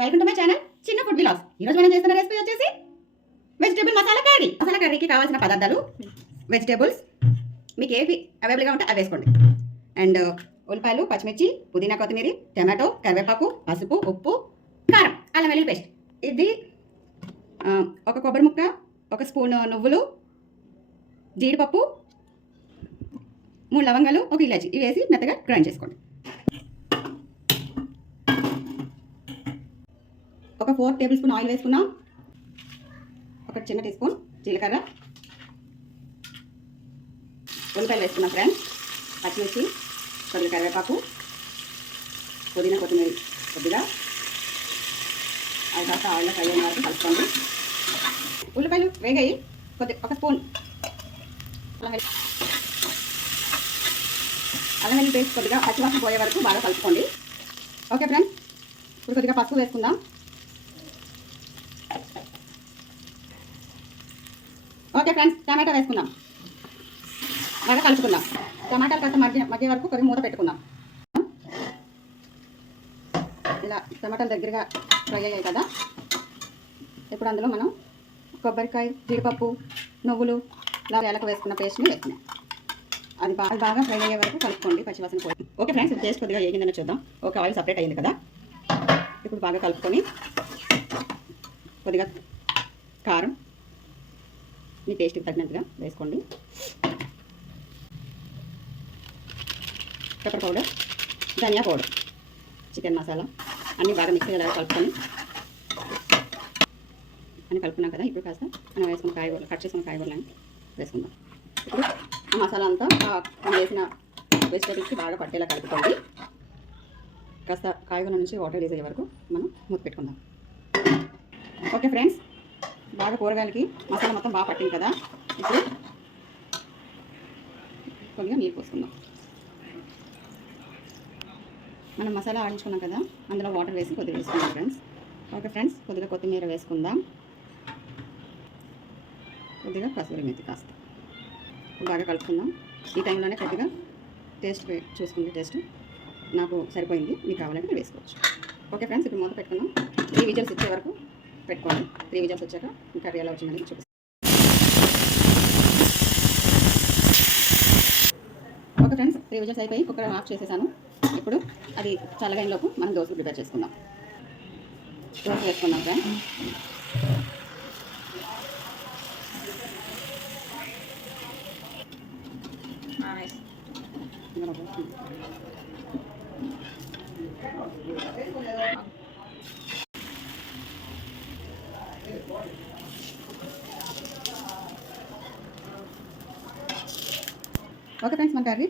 Welcome to my channel చిన్న food blogs. ఈరోజు మనం చేస్తున్న రెసిపీ వచ్చేసి వెజిటేబుల్ మసాలా కర్రీ. మసాలా కర్రీకి కావాల్సిన పదార్థాలు వెజిటేబుల్స్ మీకు ఏవి అవైలబుల్గా ఉంటే అవి వేసుకోండి. అండ్ ఉల్లిపాయలు, పచ్చిమిర్చి, పుదీనా, కొత్తిమీర, టమాటో, కరివేపాకు, పసుపు, ఉప్పు, కారం, అల్లం వెల్లుల్లి పేస్ట్. ఇది ఒక కొబ్బరి ముక్క, ఒక స్పూన్ నువ్వులు, జీడిపప్పు, 3 లవంగాలు, ఒక ఇలాచి ఇవి వేసి మెత్తగా గ్రైండ్ చేసుకోండి. ఒక 4 టేబుల్ స్పూన్ ఆయిల్ వేసుకున్నాం. ఒక చిన్న టీ స్పూన్ జీలకర్ర, ఉల్లిపాయలు వేసుకున్నాం ఫ్రెండ్స్, పచ్చిమిర్చి, కొద్దిగా కరివేపాకు, పుదీనా, కొత్తిమీర కొద్దిగా అది కాస్త ఆయిల్లో ఫ్రై అయిన వరకు కలుపుకోండి. ఉల్లిపాయలు వేగాయి, ఒక స్పూన్ అల్లం వెల్లుల్లి పేస్ట్ కొద్దిగా పచ్చివాసన పోయే వరకు బాగా కలుపుకోండి. ఓకే ఫ్రెండ్స్, ఇప్పుడు కొద్దిగా పసుపు వేసుకుందాం. ఓకే ఫ్రెండ్స్, టమాటా వేసుకుందాం, బాగా కలుపుకుందాం. టమాటాలు కాస్త మధ్య వరకు కొద్దిగా మూత పెట్టుకుందాం. ఇలా టమాటాలు దగ్గరగా ఫ్రై అయ్యాయి కదా, ఇప్పుడు అందులో మనం కొబ్బరికాయ, జీడిపప్పు, నువ్వులు, యాలకు వేసుకున్న పేస్ట్ని వేసుకున్నాం. అది బాగా ఫ్రై అయ్యే వరకు కలుపుకోండి, పచ్చివాసన పోయి. ఓకే ఫ్రెండ్స్, టేస్ట్ కొద్దిగా ఏగిందని చూద్దాం. ఓకే, ఆయిల్ సపరేట్ అయ్యింది కదా, ఇప్పుడు బాగా కలుపుకొని కొద్దిగా కారం మీ టేస్ట్కి తగినట్టుగా వేసుకోండి. పెప్పర్ పౌడర్, ధనియా పౌడర్, చికెన్ మసాలా అన్నీ బాగా మిక్స్ అయ్యేలా కలుపుకొని కలుపుకున్నాం కదా. ఇప్పుడు కాస్త మనం వేసుకున్న కాయగూరలు, కట్ చేసుకున్న కాయగూరలని వేసుకుందాం. ఇప్పుడు ఆ మసాలా అంతా మనం వేసిన వెజిటేబుల్స్కి బాగా పట్టేలా కలుపుకోండి. కాస్త కాయగూర నుంచి వాటర్ రిలీజ్ అయ్యే వరకు మనం మూత పెట్టుకుందాం. ఓకే ఫ్రెండ్స్, బాగా కూరగాయలకి మసాలా మొత్తం బాగా పట్టింది కదా, ఇప్పుడు కొద్దిగా నీరు పోసుకుందాం. మనం మసాలా ఆడించుకున్నాం కదా, అందులో వాటర్ వేసి కొద్దిగా వేసుకుందాం ఫ్రెండ్స్. ఓకే ఫ్రెండ్స్, కొద్దిగా కొత్తిమీర వేసుకుందాం, కొద్దిగా కసూరి మెతి కాస్త బాగా కలుపుకుందాం. ఈ టైంలోనే కొద్దిగా టేస్ట్ చూసుకుంది, టేస్ట్ నాకు సరిపోయింది, మీకు కావాలంటే వేసుకోవచ్చు. ఓకే ఫ్రెండ్స్, ఇప్పుడు మూత పెట్టుకుందాం. 3 విజిల్స్ వచ్చే వరకు పెట్టుకోండి. 3 విజిల్స్ వచ్చాక కర్రీ ఎలా వచ్చిందని చూపిస్తాను. ఓకే ఫ్రెండ్స్, 3 విజిల్స్ అయిపోయి కుక్కర్ ఆఫ్ చేసేసాను. ఇప్పుడు అది చల్లగైనలోపు మనం దోశ ప్రిపేర్ చేసుకుందాం. దోశ వేసుకుందాం ఫ్రెండ్స్. ఓకే ఫ్రెండ్స్, మన కర్రీ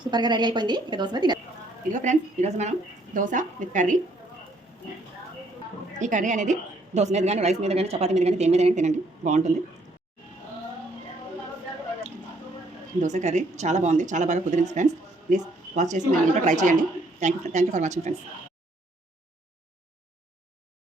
సూపర్గా రెడీ అయిపోయింది. ఇక దోశ తినాలి. ఇదిగో ఫ్రెండ్స్, ఈరోజు మనం దోశ విత్ కర్రీ. ఈ కర్రీ అనేది దోశ మీద కానీ, రైస్ మీద కానీ, చపాతీ మీద కానీ, దేని మీద కానీ తినండి, బాగుంటుంది. దోశ కర్రీ చాలా బాగుంది, చాలా బాగా కుదిరింది ఫ్రెండ్స్. ప్లీజ్ వాచ్ చేసి మీరు ఇంట్లో ట్రై చేయండి. Thank you for watching friends.